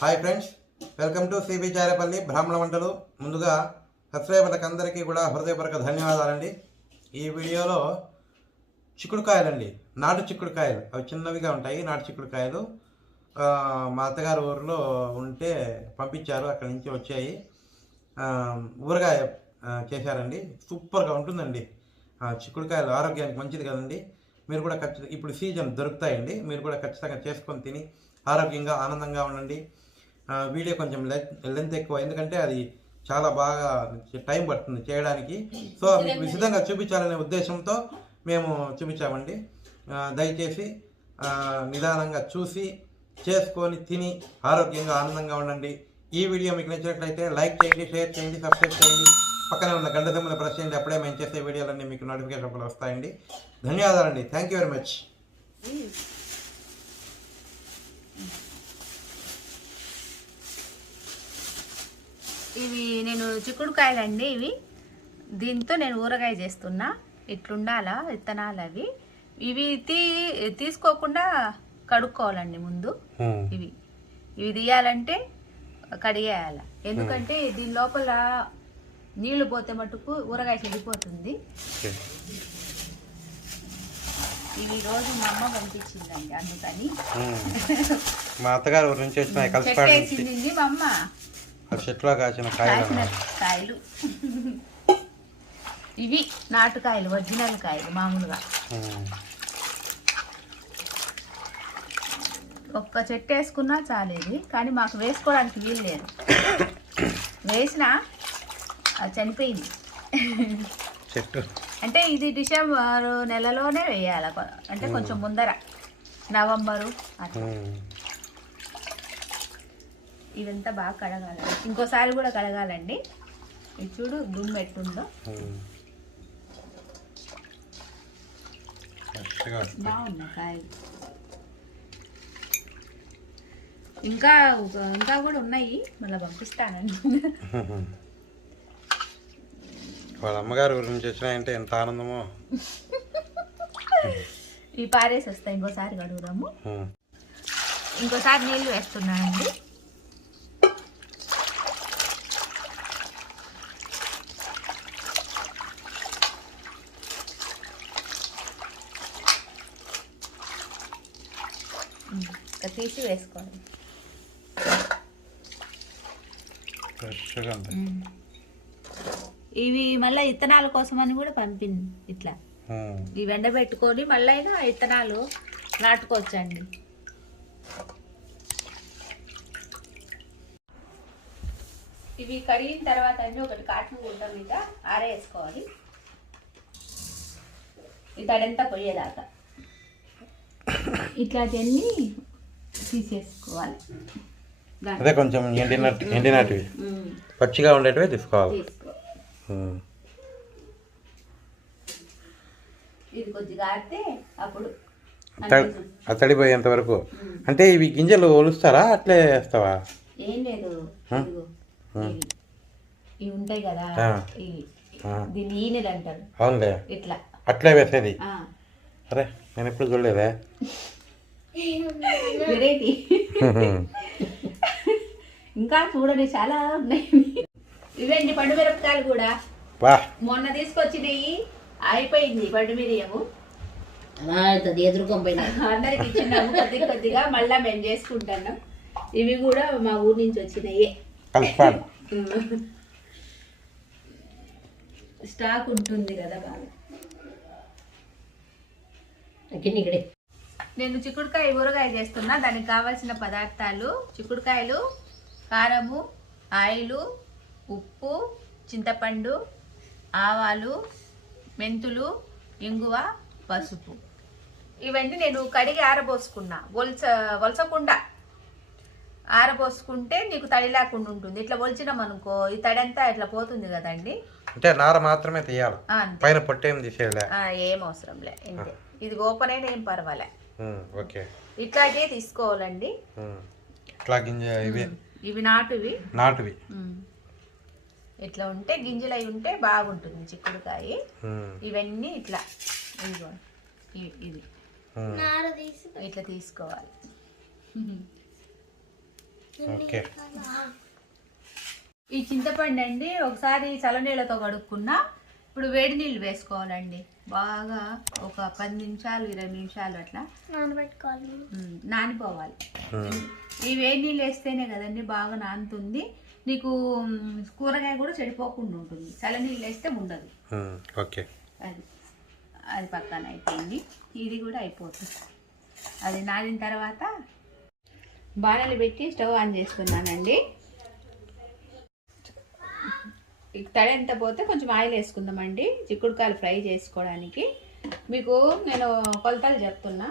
Hi friends, welcome to cbcharepalli bramhanavantalu. ముందుగా సబ్స్క్రైబర్లకు అందరికీ కూడా హృదయపూర్వక ధన్యవాదాలండి. ఈ వీడియోలో చిక్కుడుకాయలండి, నాటు చిక్కుడుకాయలు. అవి చిన్నవిగా ఉంటాయి. నాటు చిక్కుడుకాయలు మా అత్తగారు ఊరిలో ఉంటే పంపించారు, అక్కడి నుంచి వచ్చాయి. ఊరగాయ చేశారండి, సూపర్గా ఉంటుందండి. చిక్కుడుకాయలు ఆరోగ్యానికి మంచిది కదండి. మీరు కూడా ఖచ్చితంగా, ఇప్పుడు సీజన్ దొరుకుతాయండి, మీరు కూడా ఖచ్చితంగా చేసుకొని తిని ఆరోగ్యంగా ఆనందంగా ఉండండి. వీడియో కొంచెం లెంత్ ఎక్కువ, ఎందుకంటే అది చాలా బాగా టైం పడుతుంది చేయడానికి. సో మీకు విశదంగా చూపించాలనే ఉద్దేశంతో మేము చూపించామండి. దయచేసి నిదానంగా చూసి చేసుకొని తిని ఆరోగ్యంగా ఆనందంగా ఉండండి. ఈ వీడియో మీకు నచ్చినట్లయితే లైక్ చేయండి, షేర్ చేయండి, సబ్స్క్రైబ్ చేయండి. పక్కనే ఉన్న గంట సింబల్ ప్రెస్ చేయండి. అప్పుడే మేము చేసే వీడియోలన్నీ మీకు నోటిఫికేషన్ వస్తాయండి. ధన్యవాదాలండి. Thank you very much. ఇవి నేను చిక్కుడుకాయలండి. ఇవి దీంతో నేను ఊరగాయ చేస్తున్నా. ఇట్లుండాలా విత్తనాలు అవి. ఇవి తీసుకోకుండా కడుక్కోవాలండి ముందు. ఇవి తీయాలంటే కడిగేయాలి, ఎందుకంటే దీని లోపల నీళ్లు పోతే మటుకు ఊరగాయ చెడిపోతుంది. ఇవి రోజు మా అమ్మ పంపించిందండి, అందుకని మా అత్తగారు నుంచి చెట్టేసింది మా అమ్మ. చెట్లో కాసిన కాయలు ఇవి నాటుకాయలు, ఒరిజినల్ కాయలు. మామూలుగా ఒక్క చెట్టు వేసుకున్నా చాలేది, కానీ మాకు వేసుకోవడానికి వీలు లేదు. వేసినా అది చనిపోయింది చెట్టు. అంటే ఇది డిసెంబర్ నెలలోనే వేయాలి, అంటే కొంచెం ముందర నవంబరు అట్లా. ఇదంతా బాగా కడగాలి, ఇంకోసారి కూడా కడగాలండి. ఇది చూడు దుమ్ము ఎట్టుందో. బాగున్నాయి కాయలు. ఇంకా ఇంకా కూడా ఉన్నాయి, మళ్ళీ పంపిస్తానండి. వాళ్ళ అమ్మగారు గురించి వచ్చినాయంటే ఎంత ఆనందమో. ఈ పారేసి వస్తాయి, ఇంకోసారి కడుగుదాము. ఇంకోసారి నీళ్ళు వేస్తున్నానండి. తీసి వేసుకోవాలి. ఇవి మళ్ళీ విత్తనాల కోసం అని కూడా పంపింది. ఇట్లా ఇవి ఎండబెట్టుకొని మళ్ళీ అయినా విత్తనాలు నాటుకోవచ్చండి. ఇవి కడిగిన తర్వాత అన్నీ ఒకటి కాటన్ గుడ్డ మీద ఆరేసుకోవాలి, ఈ తడంతా పోయేదాకా. ఇట్లాంటివన్నీ తీసేసుకోవాలి. అదే కొంచెం ఎండినటివి పచ్చిగా ఉండేటివి తీసుకోవాలి. ఇది కొద్దిగా ఆడితే అప్పుడు తడిపోయేంత వరకు. అంటే ఇవి గింజలు ఒలుస్తారా, అట్లే వేస్తావా? ఏం లేదు, ఇవి ఉంటాయి కదా, దీన్ని ఈనెలు అంటారు. అవునులే, ఇట్లా అట్లే వేసేది. అరే నేను ఎప్పుడు చూడలేదే. వెరైటీ. ఇంకా చూడండి, చాలా ఉన్నాయి. ఇవేంటి పండు మిరపకాయలు కూడా మొన్న తీసుకొచ్చినాయి, అయిపోయింది పండు మిరియము. అందరికి ఇచ్చినాము కొద్ది కొద్దిగా, మళ్ళా మేము చేసుకుంటున్నాం. ఇవి కూడా మా ఊరు నుంచి వచ్చినాయి. స్టాక్ ఉంటుంది కదా బాగా. నేను చిక్కుడుకాయ ఊరగాయ చేస్తున్నా. దానికి కావాల్సిన పదార్థాలు: చిక్కుడుకాయలు, కారము, ఆయిలు, ఉప్పు, చింతపండు, ఆవాలు, మెంతులు, ఇంగువ, పసుపు. ఇవన్నీ నేను కడిగి ఆరబోసుకున్నా. వలసకుండా ఆరబోసుకుంటే నీకు తడి లేకుండా ఉంటుంది. ఇట్లా ఒలిచినాం అనుకో, ఈ తడి అంతా ఇట్లా పోతుంది కదండి. అంటే నార మాత్రమే తీయాలి, పైన పొట్టేం తీసేయాలి. ఏం అవసరం లే, ఇది ఓపెన్ అయినా ఏం పర్వాలే. ఓకే, ఇట్లాగే తీసుకోవాలండి. ఇవి నాటువి. ఇట్లా ఉంటే గింజలు అయి ఉంటే బాగుంటుంది చిక్కుడుకాయ. ఇవన్నీ ఇట్లా ఇది ఇట్లా తీసుకోవాలి. ఓకే. ఈ చింతపండు అండి ఒకసారి చల్లనీళ్ళతో కడుక్కున్నా. ఇప్పుడు వేడి నీళ్ళు వేసుకోవాలండి. బాగా ఒక 10 నిమిషాలు 20 నిమిషాలు అట్లా నానిపోవాలి. ఈ వేడి నీళ్ళు వేస్తేనే కదండి బాగా నానుతుంది. నీకు కూరగాయ కూడా చెడిపోకుండా ఉంటుంది. చల్లనీళ్ళు వేస్తే ఉండదు. ఓకే. అది పక్కన అయిపోయింది. ఇది కూడా అయిపోతుంది. అది నానిన తర్వాత బాణలు పెట్టి స్టవ్ ఆన్ చేసుకున్నానండి. తడి ఎంత పోతే కొంచెం ఆయిల్ వేసుకుందామండి చిక్కుడుకాయలు ఫ్రై చేసుకోవడానికి. మీకు నేను కొలతలు చెప్తున్నా.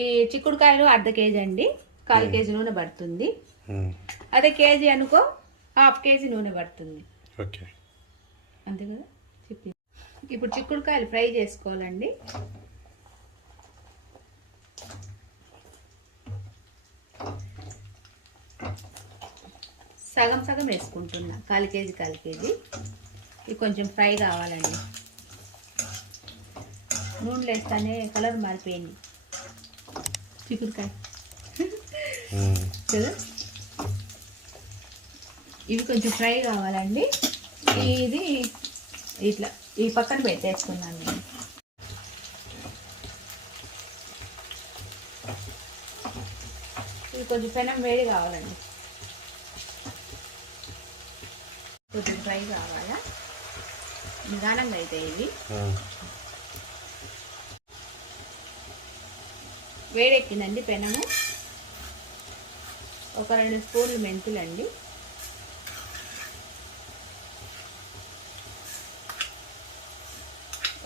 ఈ చిక్కుడుకాయలు 1/2 కేజీ అండి. 1/4 కేజీ నూనె పడుతుంది. అదే కేజీ అనుకో 1/2 కేజీ నూనె పడుతుంది. ఓకే, అంతే కదా చెప్పి. ఇప్పుడు చిక్కుడుకాయలు ఫ్రై చేసుకోవాలండి. సగం సగం వేసుకుంటున్నా. 1/4 కేజీ 1/4 కేజీ. ఇది కొంచెం ఫ్రై కావాలండి. నూనెలు వేస్తానే కలర్ మారిపోయింది చిక్కుడుకాయ కదా. ఇవి కొంచెం ఫ్రై కావాలండి. ఇది ఇట్లా ఈ పక్కన పెట్టేసుకున్నాను నేను. ఇది కొంచెం పెనం వేడి కావాలండి. కొంచెం ఫ్రై కావాలా, నిదానంగా అయితే ఇవి వేడెక్కిందండి పెనము. ఒక 2 స్పూన్లు మెంతులండి,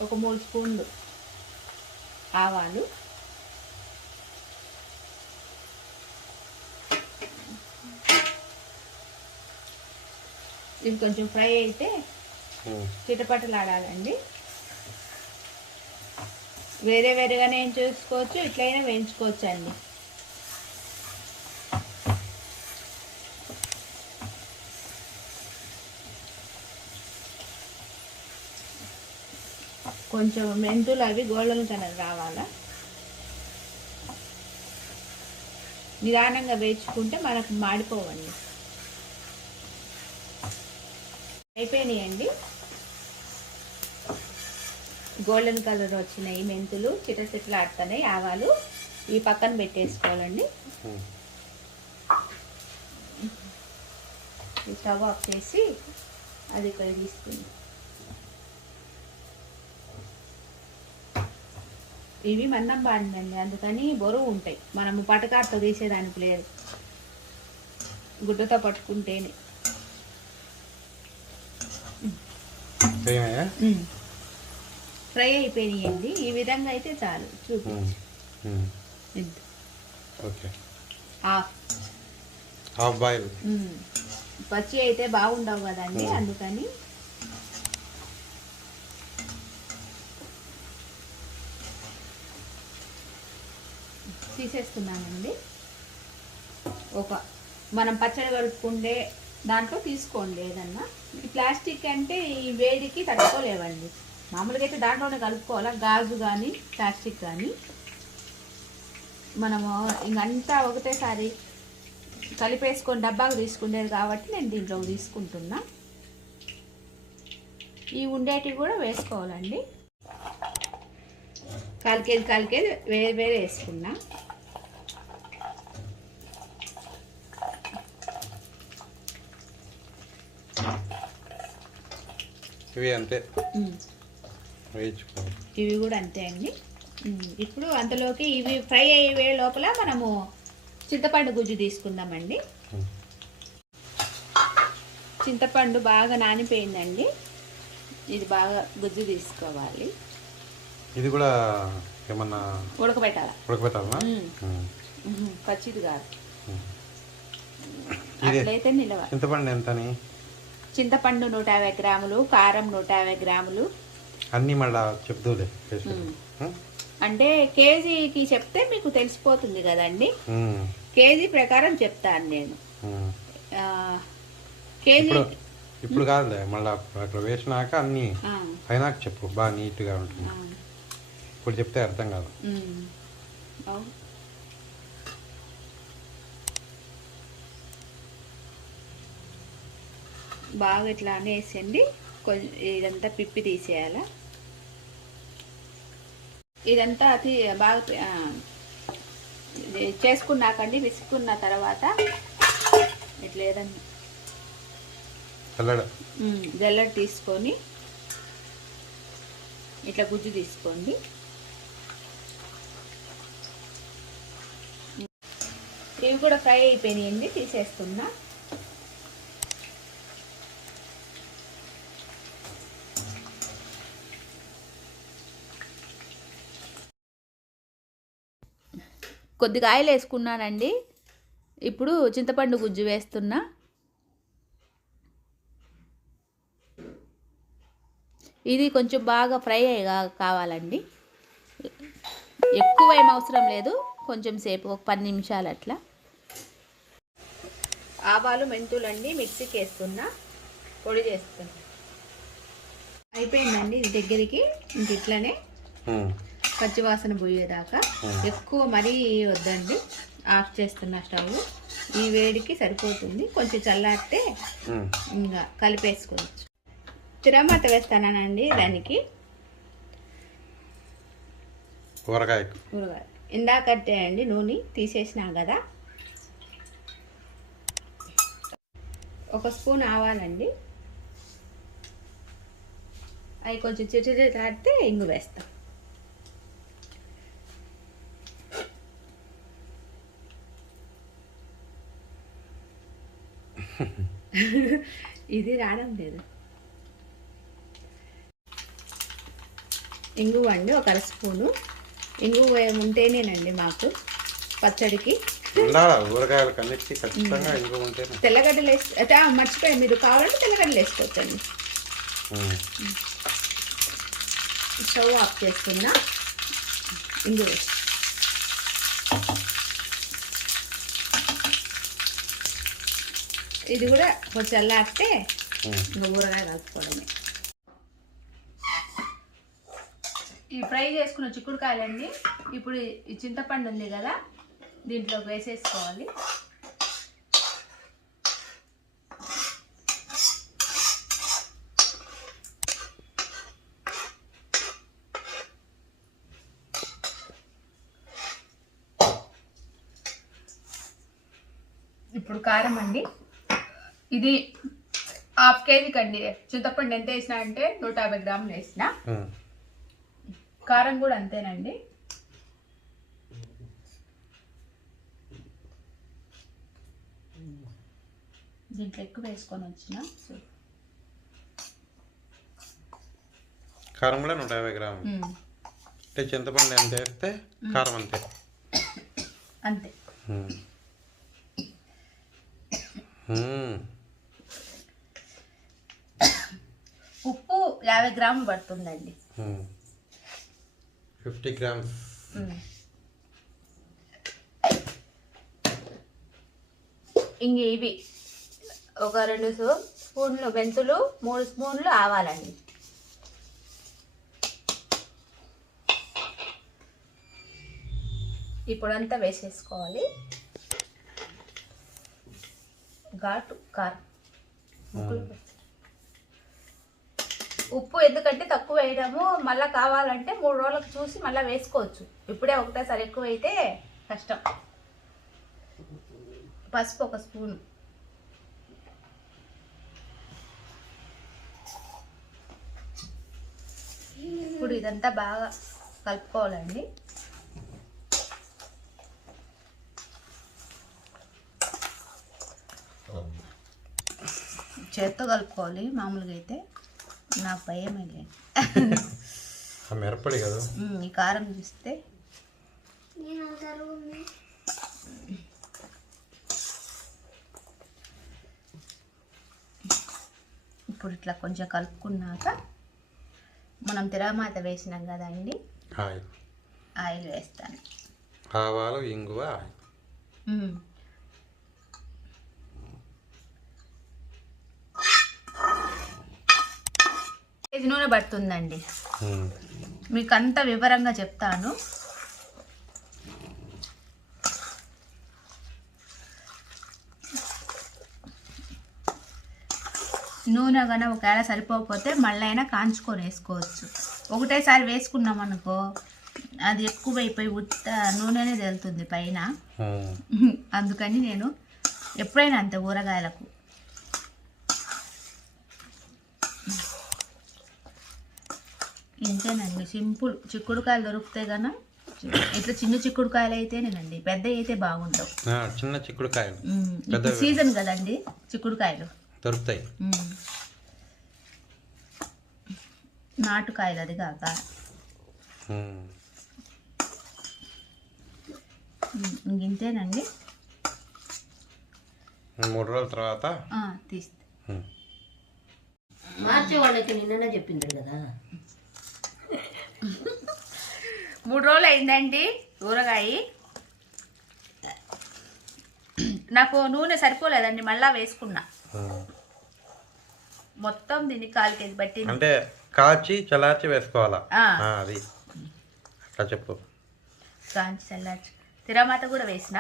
ఒక 3 స్పూన్లు ఆవాలు, ఇవి కొంచెం ఫ్రై అయితే చిటపటలాడాలండి. వేరే వేరేగానే ఏం చేసుకోవచ్చు, ఇట్లయినా వేయించుకోవచ్చు అండి. కొంచెం మెంతులు అవి గోల్డెన్ కలర్ రావాలా. నిదానంగా వేయించుకుంటే మనకు మాడిపోవండి. అయిపోయినాయండి. గోల్డెన్ కలర్ వచ్చినాయి మెంతులు, చిటచిటలాడుతున్నాయి ఆవాలు. ఇవి పక్కన పెట్టేసుకోవాలండి. స్టవ్ ఆఫ్ చేసి అది ఇక్కడ తీసుకుంది. ఇవి మందం బాడిందండి, అందుకని బరువు ఉంటాయి. మనము పటకారతో తీసేదానికి లేదు, గుడ్డతో పట్టుకుంటేనే. ఫ్రై అయిపోయినాయండి. ఈ విధంగా అయితే చాలు. చూపించు. Half boil. పచ్చి అయితే బాగుండవు కదండి, అందుకని తీసేస్తున్నానండి. ఒక మనం పచ్చడి కలుపుకుంటే దాంట్లో తీసుకోండి ఏదన్నా. ఈ ప్లాస్టిక్ అంటే ఈ వేడికి తట్టుకోలేవండి. మామూలుగా అయితే దాంట్లోనే కలుపుకోవాలా, గాజు కానీ ప్లాస్టిక్ కానీ. మనము ఇంకంతా ఒకటేసారి కలిపేసుకొని డబ్బాకు తీసుకునేది కాబట్టి నేను దీంట్లో తీసుకుంటున్నా. ఈ ఉండేటివి కూడా వేసుకోవాలండి. 1/4 కేజీ 1/4 కేజీ వేరే వేరే వేసుకున్నా. ఇవి అంతే, ఇవి కూడా అంతే అండి. ఇప్పుడు అంతలోకి ఇవి ఫ్రై అయ్యే లోపల మనము చింతపండు గుజ్జు తీసుకుందామండి. చింతపండు బాగా నానిపోయిందండి. ఇది బాగా గుజ్జు తీసుకోవాలి. ఇది కూడా ఏమన్నా ఉడకబెట్టాలా? పచ్చిది కాదు, అట్లయితే నిలవ. చింతపండు ఎంతని? చింతపండు 150 గ్రాములు, కారం 150 గ్రాములు. అన్నీ మళ్ళా చెప్తూలే. అంటే కేజీకి చెప్తే మీకు తెలిసిపోతుంది కదండి. కేజీ ప్రకారం చెప్తాను నేను. కేజీ ఇప్పుడు కాదులే, మళ్ళీ అక్కడ వేసినాక అన్ని అయినాక చెప్పు, బాగా నీట్గా ఉంటుంది. ఇప్పుడు చెప్తే అర్థం కాదు. బాగా ఇట్లా అనేసండి. కొంచెం ఇదంతా పిప్పి తీసేయాల. ఇదంతా బాగా చేసుకున్నాకండి, విసుకున్న తర్వాత ఇట్లా ఏదన్నా జల్లెడ తీసుకొని ఇట్లా గుజ్జు తీసుకోండి. ఇవి కూడా ఫ్రై అయిపోయినాయండి, తీసేస్తున్నా. కొద్దిగా ఆయిల్ వేసుకున్నానండి. ఇప్పుడు చింతపండు గుజ్జు వేస్తున్నా. ఇది కొంచెం బాగా ఫ్రై కావాలండి. ఎక్కువ ఏం అవసరం లేదు, కొంచెం సేపు ఒక 10 నిమిషాలు అట్లా. ఆవాలు మెంతులండి మిక్సీకి వేస్తున్నా, పొడి చేస్తున్నా. అయిపోయిందండి ఇది దగ్గరికి. ఇంక ఇట్లనే పచ్చివాసన పోయేదాకా. ఎక్కువ మరీ వద్దండి, ఆఫ్ చేస్తున్న స్టవ్. ఈ వేడికి సరిపోతుంది. కొంచెం చల్లారితే ఇంకా కలిపేసుకోవచ్చు. తిరమాత వేస్తానండి దానికి. కూరగాయ ఇందాకట్టే అండి నూనె తీసేసినా కదా. 1 స్పూన్ ఆవాలండి. అవి కొంచెం చిటచిటలాడితే ఇంగు వేస్తాం. ఇది రావడం లేదు. ఇంగువ అండి 1 అర స్పూను. ఇంగువ ఉంటేనేనండి మాకు పచ్చడికి. తెల్లగడ్డలు వేస్తే మర్చిపోయి, మీరు కావాలంటే తెల్లగడ్డలు వేసుకోవచ్చండి. స్టవ్ ఆఫ్ చేస్తున్నా. ఇంగువ ఇది కూడా కొంచెం చల్లారితే ఇంకా ఊరగాయ కలుపుకోవడమే. ఈ ఫ్రై చేసుకున్న చిక్కుడుకాయలండి ఇప్పుడు ఈ చింతపండు ఉంది కదా, దీంట్లోకి వేసేసుకోవాలి. ఇప్పుడు కారం అండి. ఇది 1/2 కేజీకి అండి. చింతపండు ఎంత వేసినా అంటే 150 గ్రాములు వేసిన. కారం కూడా అంతేనండి. దీంట్లో ఎక్కువ వేసుకొని వచ్చిన. కారం కూడా 150 గ్రాములు. అంటే చింతపండు ఎంత వేస్తే కారం అంతే. అంతే. ఉప్పు 50 గ్రాములు పడుతుందండి. 50 గ్రామ్స్. ఇంక ఇవి ఒక 2 స్పూన్లు మెంతులు, 3 స్పూన్లు ఆవాలండి. ఇప్పుడంతా వేసేసుకోవాలి. ఘాటు కారం. ఉప్పు ఎందుకంటే తక్కువ వేయడము, మళ్ళీ కావాలంటే 3 రోజులకు చూసి మళ్ళీ వేసుకోవచ్చు. ఇప్పుడే ఒకటేసారి ఎక్కువ అయితే కష్టం. పసుపు 1 స్పూను. ఇప్పుడు ఇదంతా బాగా కలుపుకోవాలండి. చేత్తో కలుపుకోవాలి. మామూలుగా అయితే నాకు భయమే లేదు. మిరపడి కదా ఈ కారం చూస్తే. ఇప్పుడు ఇట్లా కొంచెం కలుపుకున్నాక మనం తిరగమాత వేసినాం కదండి, ఆయిల్ వేస్తాను. ఆవాలు, ఇంగువ, ఇది నూనె పడుతుందండి. మీకు అంత వివరంగా చెప్తాను. నూనె కానీ ఒకవేళ సరిపోకపోతే మళ్ళీ అయినా కాంచుకొని వేసుకోవచ్చు. ఒకటేసారి వేసుకున్నాం అనుకో అది ఎక్కువైపోయి ఉత్త నూనెనే తేలుతుంది పైన. అందుకని నేను ఎప్పుడైనా అంతే ఊరగాయలకు. ఇంతేనండి, సింపుల్. చిక్కుడుకాయలు దొరుకుతాయి కదా, ఇట్లా చిన్న చిక్కుడుకాయలు అయితేనేనండి, పెద్ద అయితే బాగుండవు. చిన్న చిక్కుడుకాయలు సీజన్ కదండి చిక్కుడుకాయలు దొరుకుతాయి. నాటుకాయలు అది కాక. ఇంతేనండి. 3 రోజుల తర్వాత తీస్తే మార్చే వాళ్ళకి నిన్ననే చెప్పింది కదా. 3 రోజులు అయిందండి ఊరగాయ. నాకు నూనె సరిపోలేదండి, మళ్ళా వేసుకున్నా. మొత్తం దీనికి 1/4 కేజీ పట్టింది. అంటే కాచి చల్లార్చి వేసుకోవాలా? అది అట్లా చెప్పు. కాచి చల్లార్చి తిరమాత కూడా వేసిన.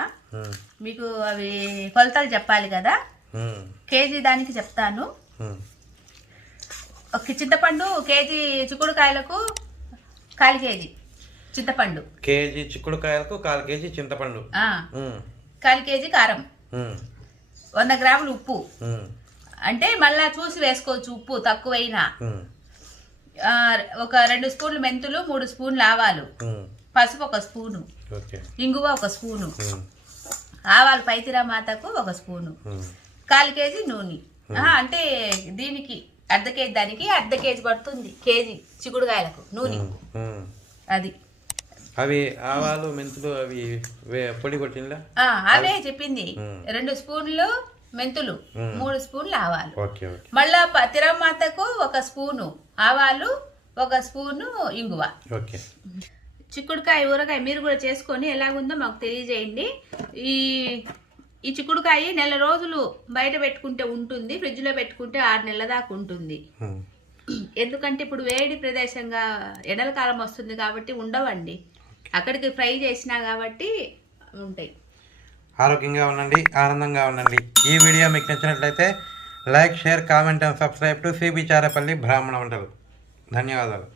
మీకు అవి కొలతలు చెప్పాలి కదా, కేజీ దానికి చెప్తాను. ఒక చింతపండు కేజీ చిక్కుడుకాయలకు 1/4 కేజీ చింతపండు. కేజీ చిక్కుడుకాయలకు 1/4 కేజీ చింతపండు. 1/4 కేజీ కారం, 100 గ్రాములు ఉప్పు. అంటే మళ్ళా చూసి వేసుకోవచ్చు ఉప్పు తక్కువైనా. ఒక 2 స్పూన్లు మెంతులు, 3 స్పూన్లు ఆవాలు, పసుపు 1 స్పూను, ఇంగువ 1 స్పూను, ఆవాలు పైతిరామాతకు 1 స్పూను, 1/4 కేజీ నూనె. అంటే దీనికి 1/2 కేజీ, దానికి 1/2 కేజీ పడుతుంది కేజీ చిక్కుడుకాయలకు నూనె. అది అవి ఆవాలు మెంతులు అవి పొడి కొట్టిందా? అవే చెప్పింది. 2 స్పూన్లు మెంతులు, 3 స్పూన్లు ఆవాలు, మళ్ళా తిరమాతకు 1 స్పూను ఆవాలు, 1 స్పూను ఇంగువ. చిక్కుడుకాయ ఊరగాయ మీరు కూడా చేసుకొని ఎలాగుందో మాకు తెలియజేయండి. ఈ చిక్కుడుకాయ 1 నెల రోజులు బయట పెట్టుకుంటే ఉంటుంది, ఫ్రిడ్జ్లో పెట్టుకుంటే 6 నెలల దాకా ఉంటుంది. ఎందుకంటే ఇప్పుడు వేడి ప్రదేశంగా ఎండల కాలం వస్తుంది కాబట్టి ఉండవండి, అక్కడికి ఫ్రై చేసినా కాబట్టి ఉంటాయి. ఆరోగ్యంగా ఉండండి, ఆనందంగా ఉండండి. ఈ వీడియో మీకు నచ్చినట్లయితే like, share, comment and subscribe to CB Charepalli Brahmana Vantalu. ధన్యవాదాలు.